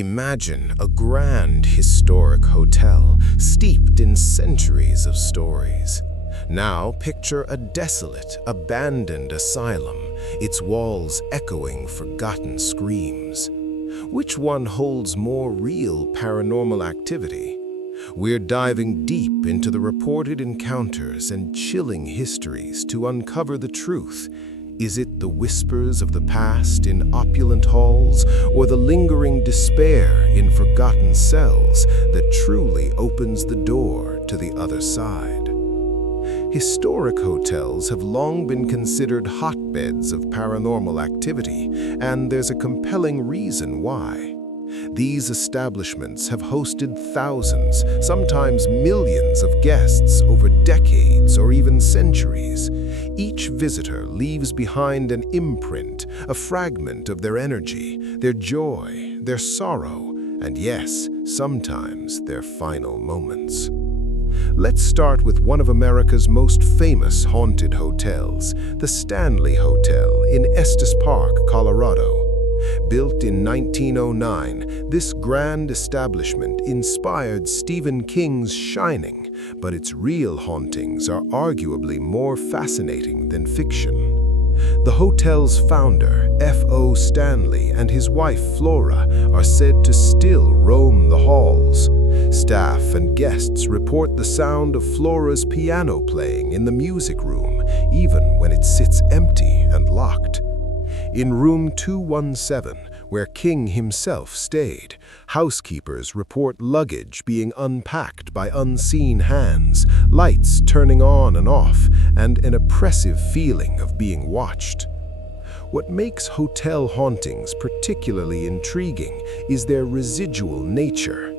Imagine a grand historic hotel steeped in centuries of stories. Now picture a desolate, abandoned asylum, its walls echoing forgotten screams. Which one holds more real paranormal activity? We're diving deep into the reported encounters and chilling histories to uncover the truth. Is it the whispers of the past in opulent halls, or the lingering despair in forgotten cells that truly opens the door to the other side? Historic hotels have long been considered hotbeds of paranormal activity, and there's a compelling reason why. These establishments have hosted thousands, sometimes millions of guests over decades or even centuries. Each visitor leaves behind an imprint, a fragment of their energy, their joy, their sorrow, and yes, sometimes their final moments. Let's start with one of America's most famous haunted hotels, the Stanley Hotel in Estes Park, Colorado. Built in 1909, this grand establishment inspired Stephen King's Shining, but its real hauntings are arguably more fascinating than fiction. The hotel's founder, F.O. Stanley, and his wife Flora are said to still roam the halls. Staff and guests report the sound of Flora's piano playing in the music room, even when it sits empty and locked. In room 217, where King himself stayed, housekeepers report luggage being unpacked by unseen hands, lights turning on and off, and an oppressive feeling of being watched. What makes hotel hauntings particularly intriguing is their residual nature.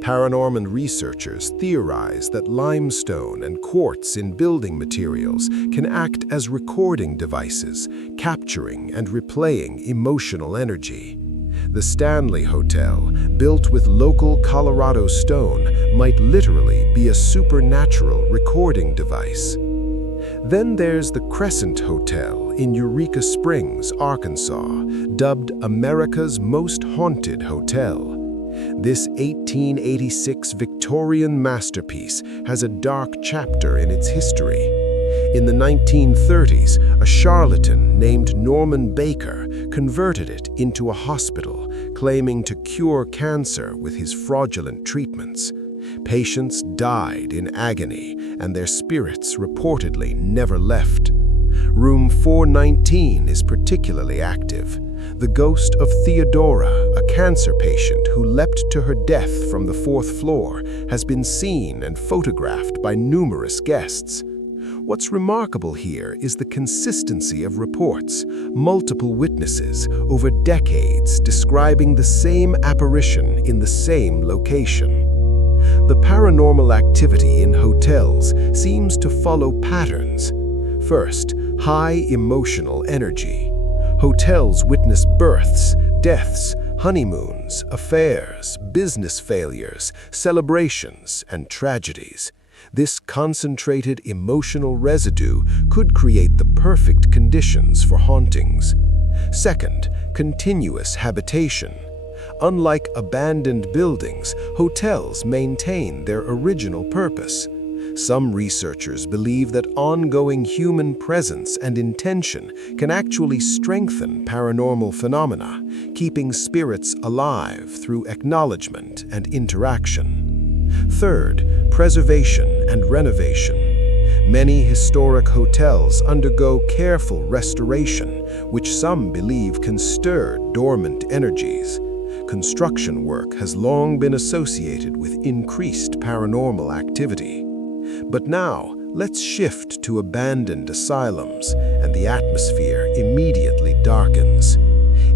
Paranormal researchers theorize that limestone and quartz in building materials can act as recording devices, capturing and replaying emotional energy. The Stanley Hotel, built with local Colorado stone, might literally be a supernatural recording device. Then there's the Crescent Hotel in Eureka Springs, Arkansas, dubbed America's most haunted hotel. This 1886 Victorian masterpiece has a dark chapter in its history. In the 1930s, a charlatan named Norman Baker converted it into a hospital, claiming to cure cancer with his fraudulent treatments. Patients died in agony, and their spirits reportedly never left. Room 419 is particularly active. The ghost of Theodora, a cancer patient who leapt to her death from the 4th floor, has been seen and photographed by numerous guests. What's remarkable here is the consistency of reports, multiple witnesses over decades describing the same apparition in the same location. The paranormal activity in hotels seems to follow patterns. First, high emotional energy. Hotels witness births, deaths, honeymoons, affairs, business failures, celebrations, and tragedies. This concentrated emotional residue could create the perfect conditions for hauntings. Second, continuous habitation. Unlike abandoned buildings, hotels maintain their original purpose. Some researchers believe that ongoing human presence and intention can actually strengthen paranormal phenomena, keeping spirits alive through acknowledgement and interaction. Third, preservation and renovation. Many historic hotels undergo careful restoration, which some believe can stir dormant energies. Construction work has long been associated with increased paranormal activity. But now, let's shift to abandoned asylums, and the atmosphere immediately darkens.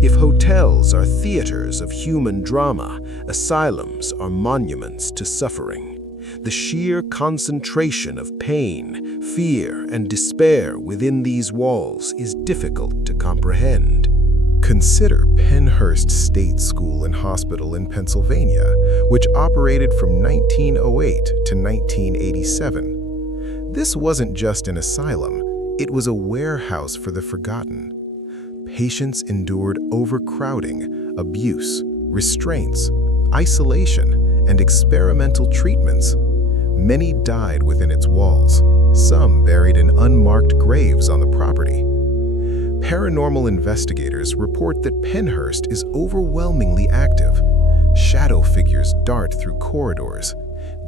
If hotels are theaters of human drama, asylums are monuments to suffering. The sheer concentration of pain, fear, and despair within these walls is difficult to comprehend. Consider Penhurst State School and Hospital in Pennsylvania, which operated from 1908 to 1987. This wasn't just an asylum, it was a warehouse for the forgotten. Patients endured overcrowding, abuse, restraints, isolation, and experimental treatments. Many died within its walls, some buried in unmarked graves on the property. Paranormal investigators report that Penhurst is overwhelmingly active. Shadow figures dart through corridors.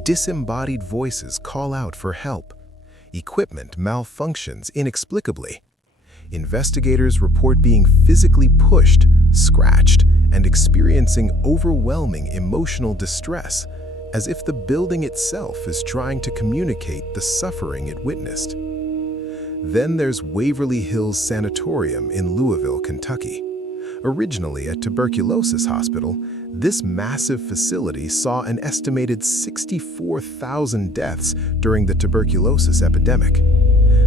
Disembodied voices call out for help. Equipment malfunctions inexplicably. Investigators report being physically pushed, scratched, and experiencing overwhelming emotional distress, as if the building itself is trying to communicate the suffering it witnessed. Then there's Waverly Hills Sanatorium in Louisville, Kentucky. Originally a tuberculosis hospital, this massive facility saw an estimated 64,000 deaths during the tuberculosis epidemic.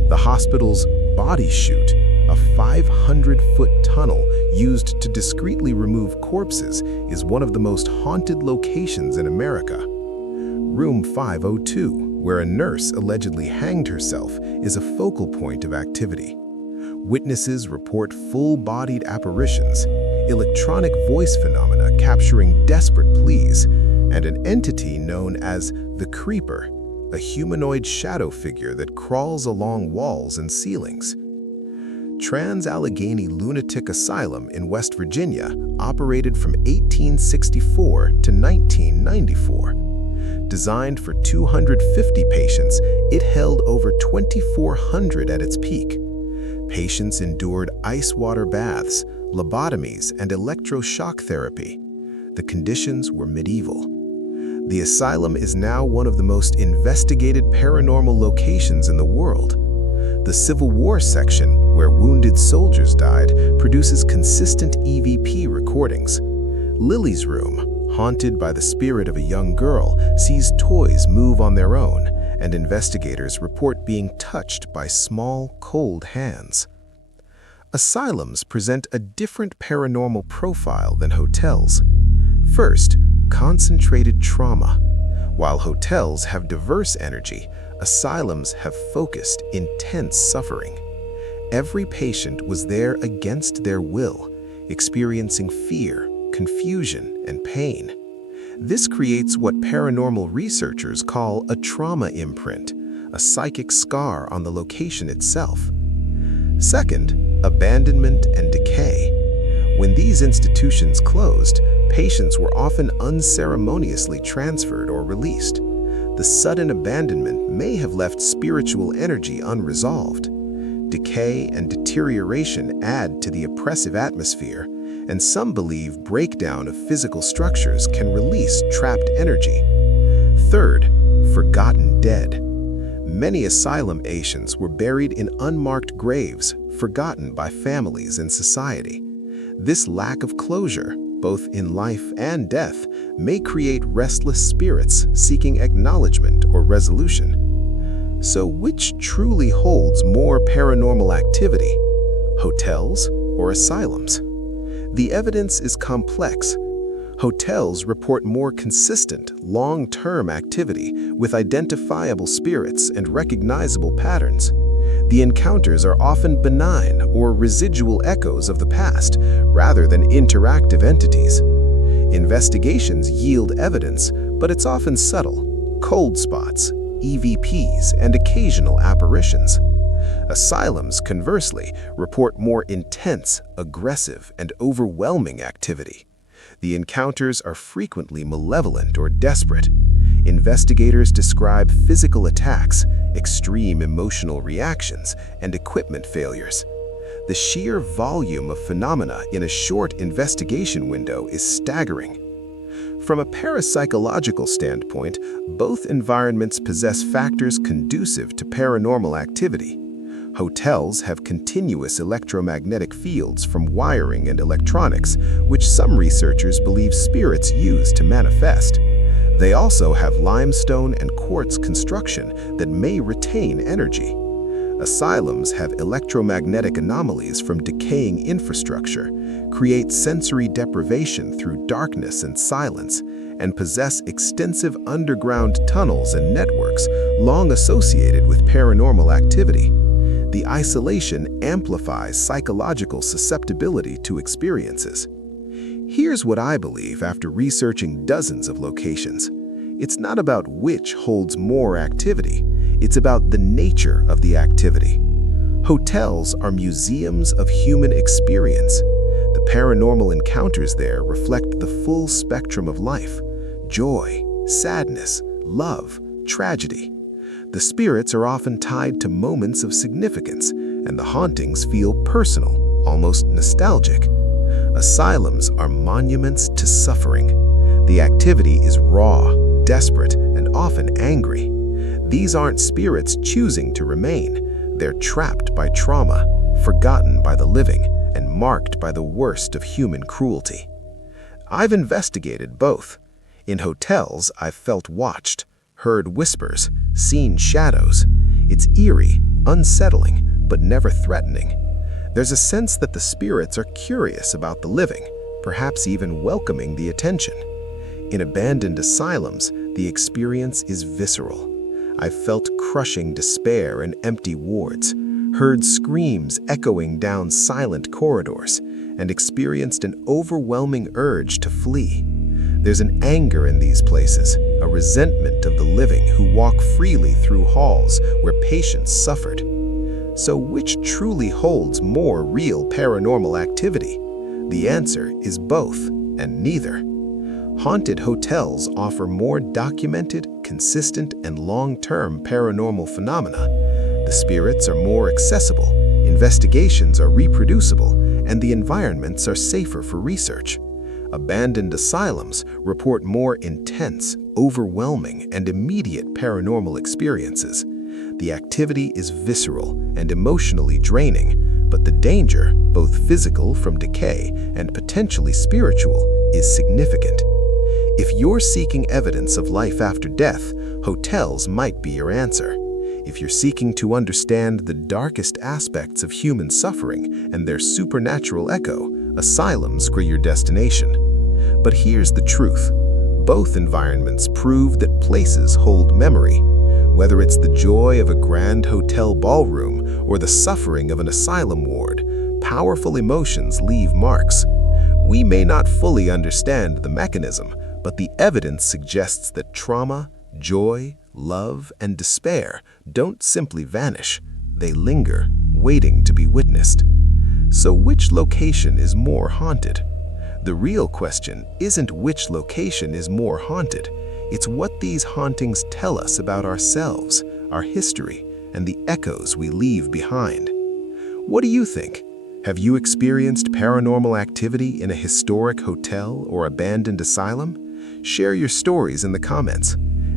The hospital's body chute, a 500-foot tunnel used to discreetly remove corpses, is one of the most haunted locations in America. Room 502, where a nurse allegedly hanged herself, is a focal point of activity. Witnesses report full-bodied apparitions, electronic voice phenomena capturing desperate pleas, and an entity known as the Creeper, a humanoid shadow figure that crawls along walls and ceilings. Trans-Allegheny Lunatic Asylum in West Virginia operated from 1864 to 1994. Designed for 250 patients, it held over 2,400 at its peak. Patients endured ice water baths, lobotomies, and electroshock therapy. The conditions were medieval. The asylum is now one of the most investigated paranormal locations in the world. The Civil War section, where wounded soldiers died, produces consistent EVP recordings. Lily's room, haunted by the spirit of a young girl, sees toys move on their own, and investigators report being touched by small, cold hands. Asylums present a different paranormal profile than hotels. First, concentrated trauma. While hotels have diverse energy, asylums have focused, intense suffering. Every patient was there against their will, experiencing fear, confusion, and pain. This creates what paranormal researchers call a trauma imprint, a psychic scar on the location itself. Second, abandonment and decay. When these institutions closed, patients were often unceremoniously transferred or released. The sudden abandonment may have left spiritual energy unresolved. Decay and deterioration add to the oppressive atmosphere, and some believe breakdown of physical structures can release trapped energy. Third, forgotten dead. Many asylum patients were buried in unmarked graves, forgotten by families and society. This lack of closure, both in life and death, may create restless spirits seeking acknowledgement or resolution. So which truly holds more paranormal activity, hotels or asylums? The evidence is complex. Hotels report more consistent, long-term activity with identifiable spirits and recognizable patterns. The encounters are often benign or residual echoes of the past, rather than interactive entities. Investigations yield evidence, but it's often subtle: cold spots, EVPs, and occasional apparitions. Asylums, conversely, report more intense, aggressive, and overwhelming activity. The encounters are frequently malevolent or desperate. Investigators describe physical attacks, extreme emotional reactions, and equipment failures. The sheer volume of phenomena in a short investigation window is staggering. From a parapsychological standpoint, both environments possess factors conducive to paranormal activity. Hotels have continuous electromagnetic fields from wiring and electronics, which some researchers believe spirits use to manifest. They also have limestone and quartz construction that may retain energy. Asylums have electromagnetic anomalies from decaying infrastructure, create sensory deprivation through darkness and silence, and possess extensive underground tunnels and networks long associated with paranormal activity. The isolation amplifies psychological susceptibility to experiences. Here's what I believe after researching dozens of locations. It's not about which holds more activity, it's about the nature of the activity. Hotels are museums of human experience. The paranormal encounters there reflect the full spectrum of life: joy, sadness, love, tragedy. The spirits are often tied to moments of significance, and the hauntings feel personal, almost nostalgic. Asylums are monuments to suffering. The activity is raw, desperate, and often angry. These aren't spirits choosing to remain. They're trapped by trauma, forgotten by the living, and marked by the worst of human cruelty. I've investigated both. In hotels, I've felt watched, heard whispers, seen shadows. It's eerie, unsettling, but never threatening. There's a sense that the spirits are curious about the living, perhaps even welcoming the attention. In abandoned asylums, the experience is visceral. I've felt crushing despair in empty wards, heard screams echoing down silent corridors, and experienced an overwhelming urge to flee. There's an anger in these places, a resentment of the living who walk freely through halls where patients suffered. So which truly holds more real paranormal activity? The answer is both, and neither. Haunted hotels offer more documented, consistent, and long-term paranormal phenomena. The spirits are more accessible, investigations are reproducible, and the environments are safer for research. Abandoned asylums report more intense, overwhelming, and immediate paranormal experiences. The activity is visceral and emotionally draining, but the danger, both physical from decay and potentially spiritual, is significant. If you're seeking evidence of life after death, hotels might be your answer. If you're seeking to understand the darkest aspects of human suffering and their supernatural echo, asylums are your destination. But here's the truth. Both environments prove that places hold memory. Whether it's the joy of a grand hotel ballroom or the suffering of an asylum ward, powerful emotions leave marks. We may not fully understand the mechanism, but the evidence suggests that trauma, joy, love, and despair don't simply vanish. They linger, waiting to be witnessed. So which location is more haunted? The real question isn't which location is more haunted. It's what these hauntings tell us about ourselves, our history, and the echoes we leave behind. What do you think? Have you experienced paranormal activity in a historic hotel or abandoned asylum? Share your stories in the comments.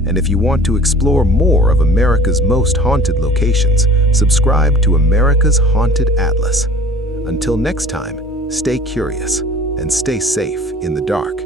And if you want to explore more of America's most haunted locations, subscribe to America's Haunted Atlas. Until next time, stay curious and stay safe in the dark.